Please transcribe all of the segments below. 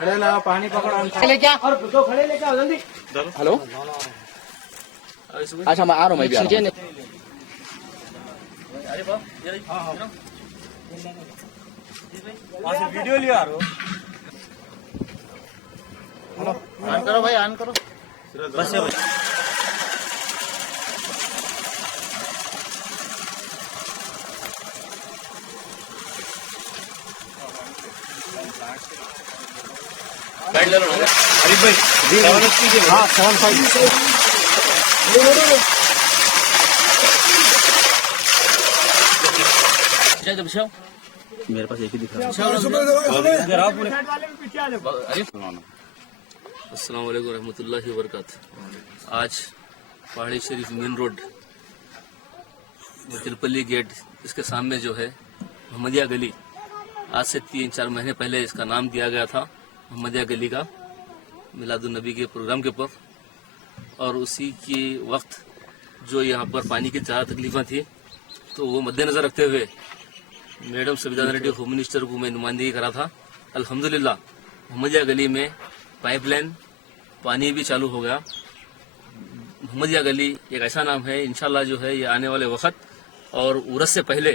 खड़े ला पानी पकड़ो ले क्या और दो खड़े लेके आओ जल्दी। हेलो अच्छा मैं आ रहा हूँ मैं भी आ रहा हूँ। वीडियो लिया आ रहा हूँ। ऑन करो भाई ऑन करो बस है भाई। हरीफ भाई हाँ 7.5 मेरे पास एक ही दिख रहा है। अस्सलाम वालेकुम रहमतुल्लाहि व बरकातहू। आज पहाड़ी शरीफ मेन रोड तिरपल्ली गेट इसके सामने जो है मोहम्मदिया गली, आज से 3-4 महीने पहले इसका नाम दिया गया था मोहम्मदिया गली का मिलादुन नबी के प्रोग्राम के ऊपर। और उसी के वक्त जो यहाँ पर पानी की ज़्यादा तकलीफें थी तो वो मद्देनजर रखते हुए madam Sabita Reddy home minister को मैं नुमाइंदगी करा था। अल्हम्दुलिल्लाह मोहम्मदिया गली में पाइपलाइन पानी भी चालू हो गया। मोहम्मदिया गली एक ऐसा नाम है, इंशाल्लाह जो है ये आने वाले वक्त और उरस से पहले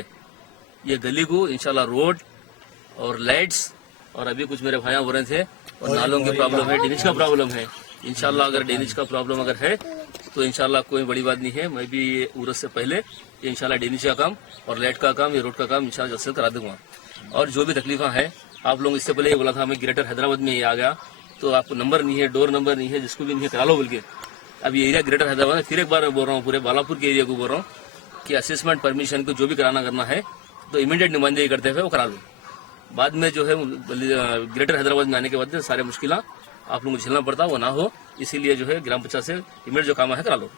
ये गली को इंशाल्लाह रोड और लाइट्स और अभी कुछ मेरे भाइयां बोल रहे थे और नालों की प्रॉब्लम है, ड्रेनेज का प्रॉब्लम है। इंशाल्लाह अगर ड्रेनेज का प्रॉब्लम अगर है तो इंशाल्लाह कोई बड़ी बात नहीं है, मैं भी उरस से पहले इंशाल्लाह ड्रेनेज का काम और लाइट का काम, ये रोड का काम इंशाल्लाह जल्द से करा दूंगा। और जो भी तकलीफा है आप लोग इससे पहले ये बोला था मैं ग्रेटर हैदराबाद में ये आ गया तो आपको नंबर नहीं है, डोर नंबर नहीं है, जिसको भी नहीं है करा लो बोल के। अब ये एरिया ग्रेटर हैदराबाद में फिर एक बार मैं बोल रहा हूँ, पूरे बालापुर के एरिया को बोल रहा हूँ कि असेसमेंट परमिशन को जो भी कराना करना है तो इमीडिएट नुमाइंदगी करते हुए वो करा लो। बाद में जो है ग्रेटर हैदराबाद में आने के बाद सारे मुश्किल आप लोगों को झेलना पड़ता वो ना हो, इसीलिए जो है ग्राम पंचायत से इमीडिएट जो काम है करा लो।